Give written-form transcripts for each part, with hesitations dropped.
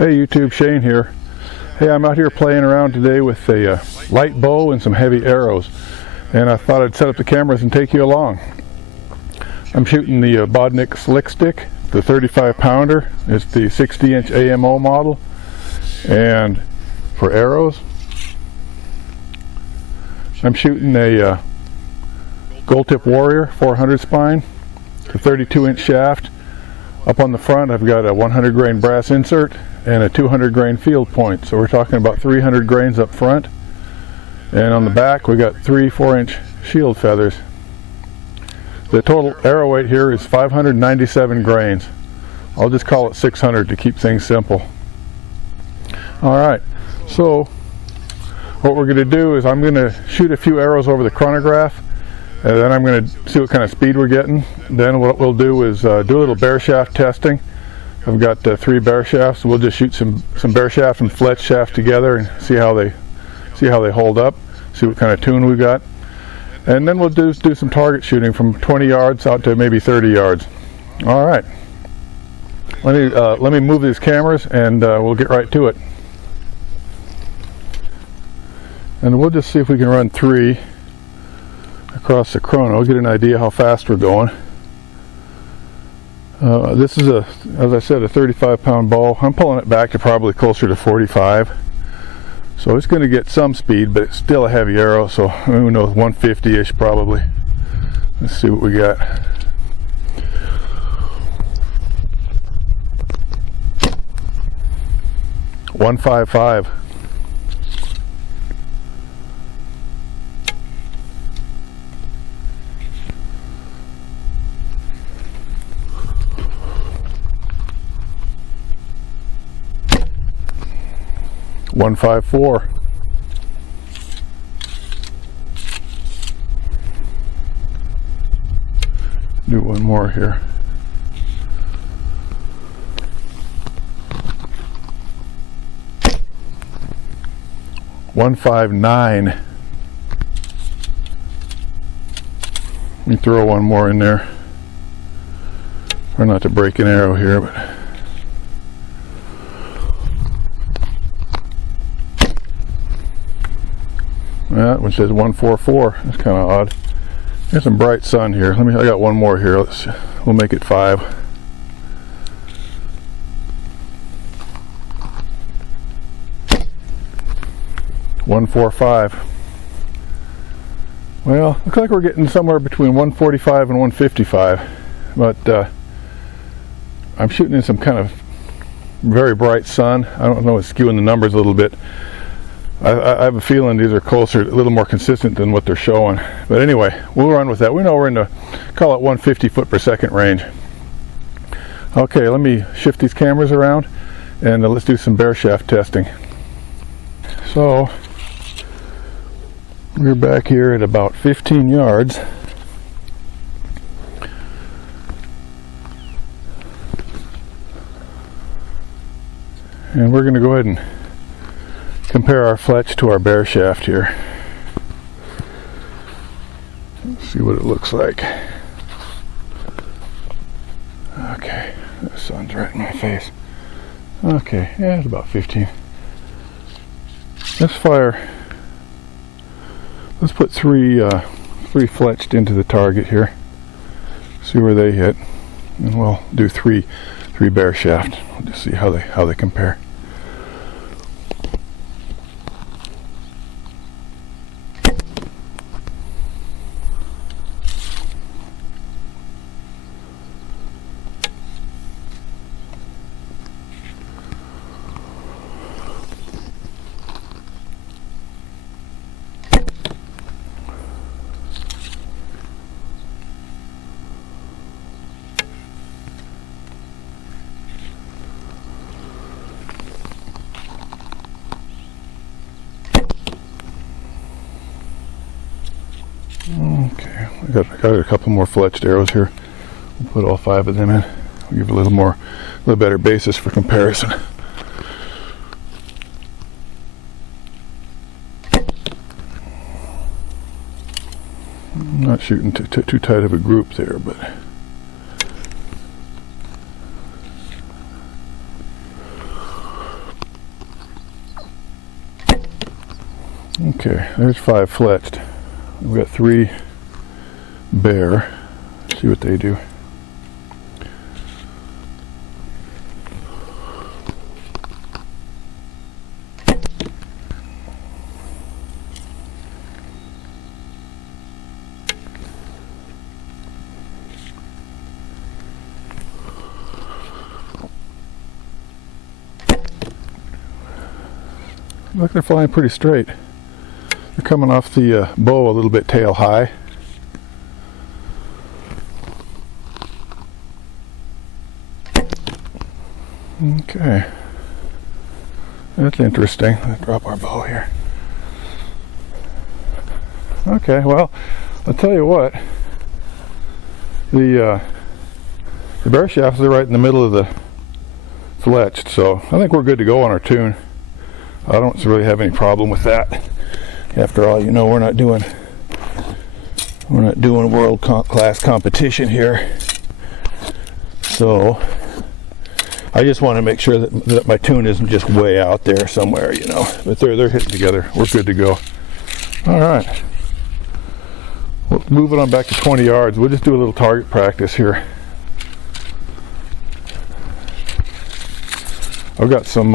Hey YouTube, Shane here. Hey, I'm out here playing around today with a light bow and some heavy arrows, and I thought I'd set up the cameras and take you along. I'm shooting the Bodnik slick stick, the 35 pounder. It's the 60-inch AMO model, and for arrows I'm shooting a Gold Tip Warrior 400 spine, a 32-inch shaft. Up on the front I've got a 100 grain brass insert and a 200 grain field point, so we're talking about 300 grains up front, and on the back we got 3 4-inch shield feathers. The total arrow weight here is 597 grains. I'll just call it 600 to keep things simple. Alright, so what we're going to do is I'm going to shoot a few arrows over the chronograph, and then I'm going to see what kind of speed we're getting. Then what we'll do is do a little bear shaft testing. I've got 3 bear shafts. We'll just shoot some bear shaft and fletch shaft together and see how they hold up, see what kind of tune we got. And then we'll do some target shooting from 20 yards out to maybe 30 yards. All right. Let me move these cameras and we'll get right to it. And we'll just see if we can run 3 across the chrono, get an idea how fast we're going. This is as I said, a 35-pound bow. I'm pulling it back to probably closer to 45. So it's going to get some speed, but it's still a heavy arrow, so who knows, 150-ish probably. Let's see what we got. .155. .154. Do one more here. .159. Let me throw one more in there. Try not to break an arrow here, but that one says 144. That's kind of odd. There's some bright sun here. I got one more here. We'll make it 5. .145. Well, looks like we're getting somewhere between 145 and 155. But I'm shooting in some kind of very bright sun. I don't know, it's skewing the numbers a little bit. I have a feeling these are closer, a little more consistent than what they're showing. But anyway, we'll run with that. We know we're in the, call it 150 foot per second range. Okay, let me shift these cameras around and let's do some bear shaft testing. So, we're back here at about 15 yards. And we're going to go ahead and compare our fletch to our bear shaft here. Let's see what it looks like. Okay, the sun's right in my face. Okay, yeah, it's about 15. Let's fire. Let's put 3 fletched into the target here. See where they hit, and we'll do 3 bear shaft. We'll just see how they compare. Okay, I got a couple more fletched arrows here. We'll put all 5 of them in. We'll give a little better basis for comparison. I'm not shooting too tight of a group there, but Okay, there's 5 fletched. We've got 3 bare. See what they do. Look, they're flying pretty straight. They're coming off the bow a little bit tail high. Okay, that's interesting. Let's drop our bow here. Okay, well, I'll tell you what. The bear shafts are right in the middle of the fletched, so I think we're good to go on our tune. I don't really have any problem with that. After all, you know, we're not doing world class competition here. So I just want to make sure that my tune isn't just way out there somewhere, you know. But they're hitting together. We're good to go. All right. Well, moving on back to 20 yards. We'll just do a little target practice here. I've got some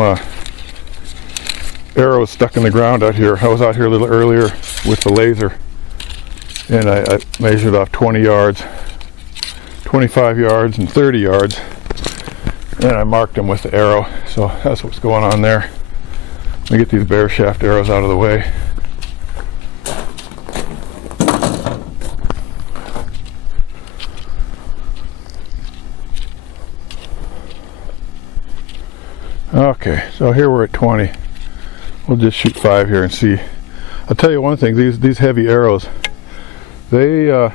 arrows stuck in the ground out here. I was out here a little earlier with the laser, and I measured off 20 yards, 25 yards, and 30 yards, and I marked them with the arrow. So that's what's going on there. Let me get these bear shaft arrows out of the way. Okay, so here we're at 20. We'll just shoot 5 here and see. I'll tell you one thing, these heavy arrows, they have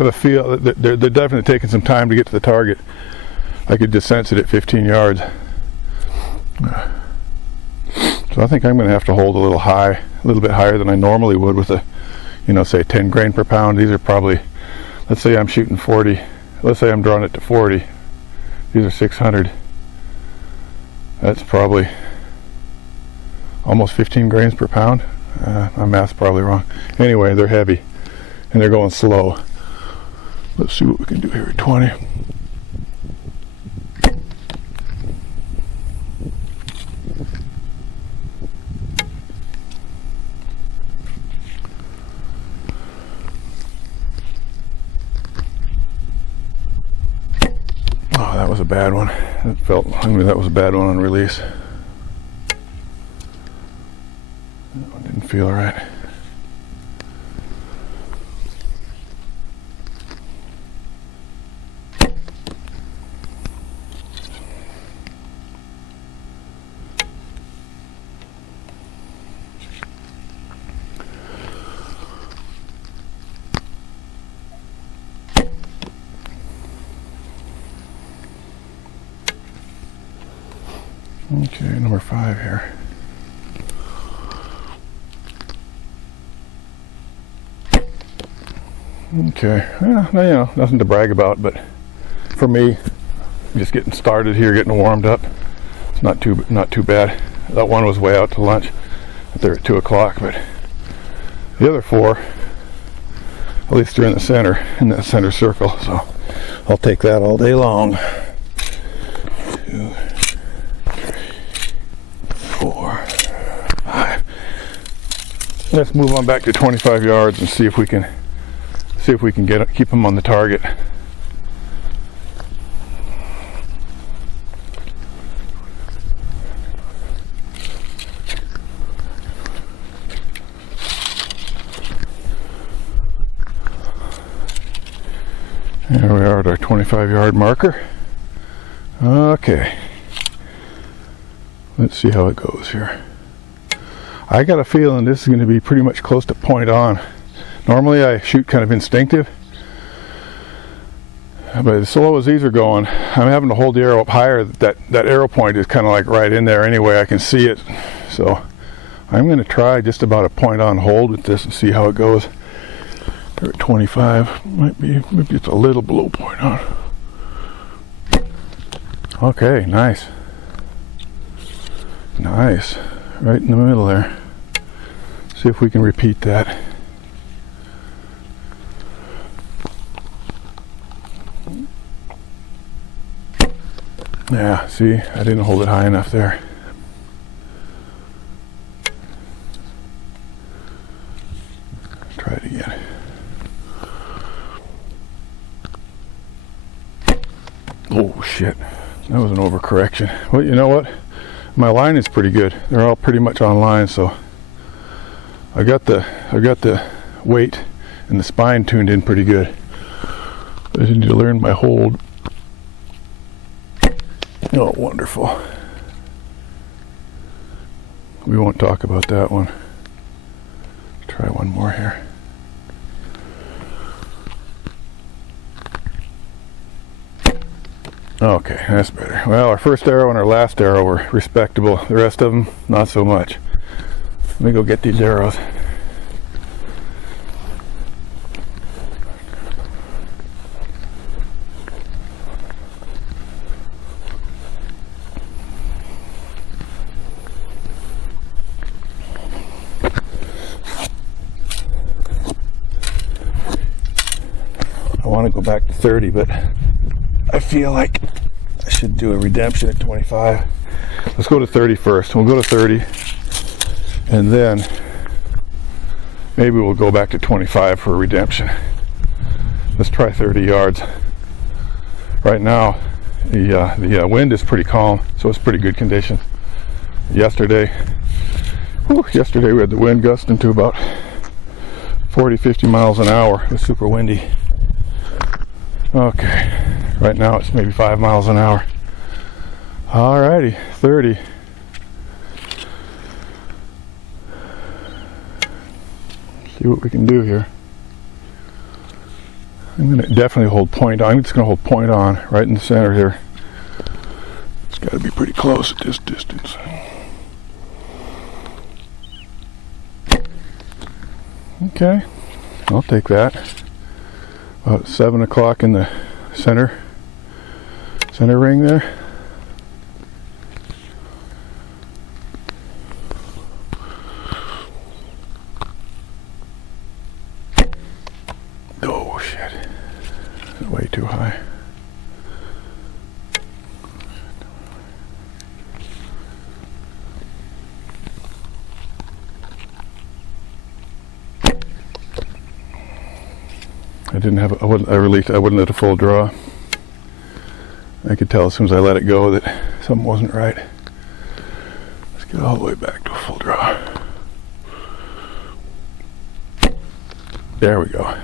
a feel that they're definitely taking some time to get to the target. I could just sense it at 15 yards. So I think I'm going to have to hold a little high, a little bit higher than I normally would with a, you know, say 10 grain per pound. These are probably, let's say I'm shooting 40. Let's say I'm drawing it to 40. These are 600. That's probably almost 15 grains per pound. My math's probably wrong. Anyway, they're heavy and they're going slow. Let's see what we can do here at 20. Oh, that was a bad one. That was a bad one on release. That one didn't feel right. Okay, number 5 here. Okay, yeah, you know, nothing to brag about, but for me, just getting started here, getting warmed up, it's not too bad. That one was way out to lunch. They're at 2 o'clock, but the other 4, at least they're in the center, in that center circle, so I'll take that all day long. 2, 3, 4, 5. Let's move on back to 25 yards and see if we can keep them on the target. There we are at our 25-yard marker. Okay. Let's see how it goes here. I got a feeling this is going to be pretty much close to point on. Normally I shoot kind of instinctive, but as slow as these are going, I'm having to hold the arrow up higher. That arrow point is kind of like right in there anyway. I can see it. So I'm going to try just about a point on hold with this and see how it goes. They're at 25. Maybe it's a little below point on. Okay, nice. Nice. Right in the middle there. See if we can repeat that. Yeah, see, I didn't hold it high enough there. Try it again. Oh shit, that was an overcorrection. Well, you know what? My line is pretty good. They're all pretty much on line, so I got the weight and the spine tuned in pretty good. I need to learn my hold. Oh, wonderful. We won't talk about that one. Try one more here. Okay, that's better. Well, our first arrow and our last arrow were respectable. The rest of them, not so much. Let me go get these arrows. I want to go back to 30, but I feel like I should do a redemption at 25. Let's go to 30 first. We'll go to 30, and then maybe we'll go back to 25 for a redemption. Let's try 30 yards. Right now, the wind is pretty calm, so it's pretty good condition. Yesterday we had the wind gusting to about 40-50 miles an hour. It was super windy. Okay, right now it's maybe 5 miles an hour. Alrighty, 30. See what we can do here. I'm going to definitely hold point on. I'm just going to hold point on right in the center here. It's got to be pretty close at this distance. Okay, I'll take that. About 7 o'clock in the center ring there. Oh shit, way too high. I wouldn't let a full draw. I could tell as soon as I let it go that something wasn't right. Let's get all the way back to a full draw. There we go.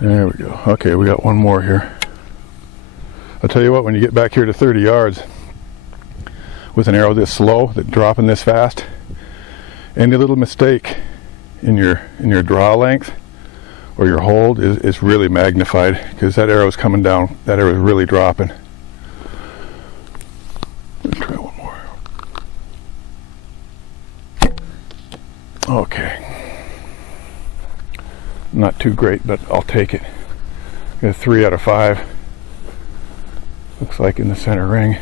There we go. Okay, we got one more here. I'll tell you what, when you get back here to 30 yards with an arrow this slow, that dropping this fast, any little mistake in your draw length or your hold is really magnified, because that arrow is coming down. That arrow is really dropping. Let's try one more. Okay. Not too great, but I'll take it. Got a 3 out of 5. Looks like in the center ring.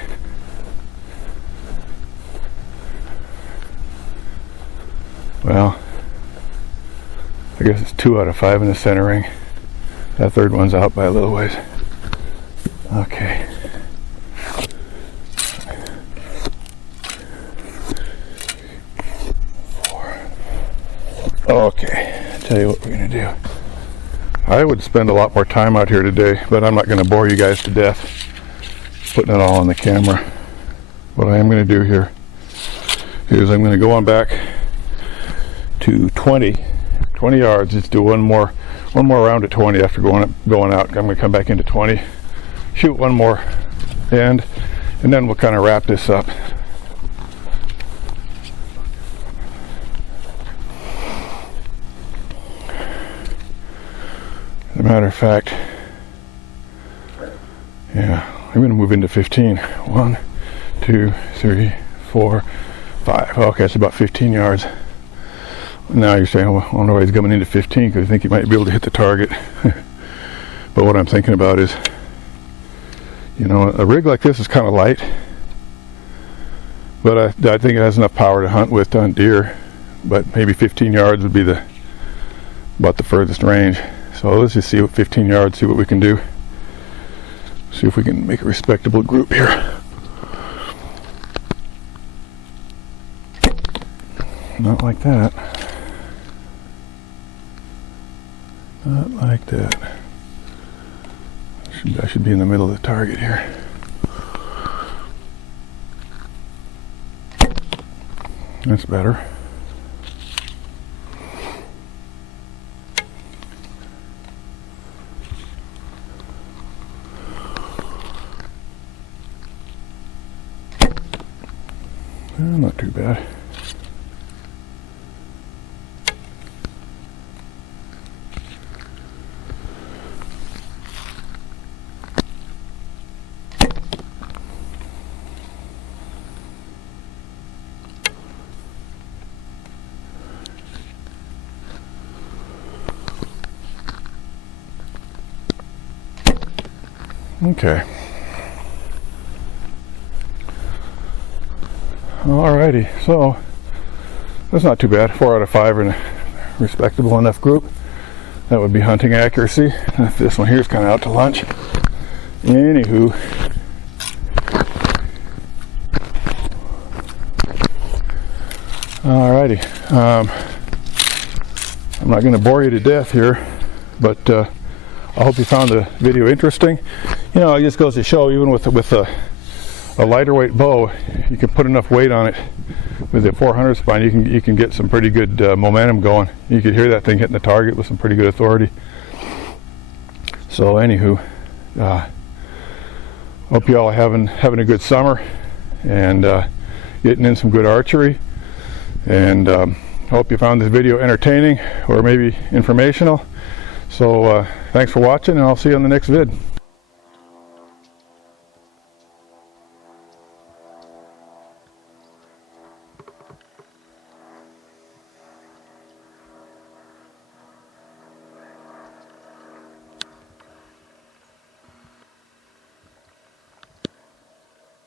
Well, I guess it's 2 out of 5 in the center ring. That third one's out by a little ways. Okay. Okay, I'll tell you what we're gonna do. I would spend a lot more time out here today, but I'm not gonna bore you guys to death putting it all on the camera. What I am gonna do here is I'm gonna go on back to 20 yards. Just do one more round at 20 after going out. I'm going to come back into 20, shoot one more end, and then we'll kind of wrap this up. As a matter of fact, yeah, I'm going to move into 15. 1, 2, 3, 4, 5. Okay, it's about 15 yards. Now you're saying, well, I wonder why he's coming into 15, because I think he might be able to hit the target. But what I'm thinking about is, you know, a rig like this is kind of light, but I think it has enough power to hunt with on deer. but maybe 15 yards would be about the furthest range. So let's just see what 15 yards, see what we can do. See if we can make a respectable group here. Not like that. Not like that. I should be in the middle of the target here. That's better. Not too bad. Okay. Alrighty, so that's not too bad. 4 out of 5 in a respectable enough group. That would be hunting accuracy. If this one here is kind of out to lunch. Anywho, alrighty. I'm not going to bore you to death here, but I hope you found the video interesting. You know, it just goes to show, even with a lighter weight bow, you can put enough weight on it with the 400 spine. You can get some pretty good momentum going. You could hear that thing hitting the target with some pretty good authority. So, anywho, hope you all are having a good summer and getting in some good archery. And hope you found this video entertaining or maybe informational. So, thanks for watching, and I'll see you on the next vid.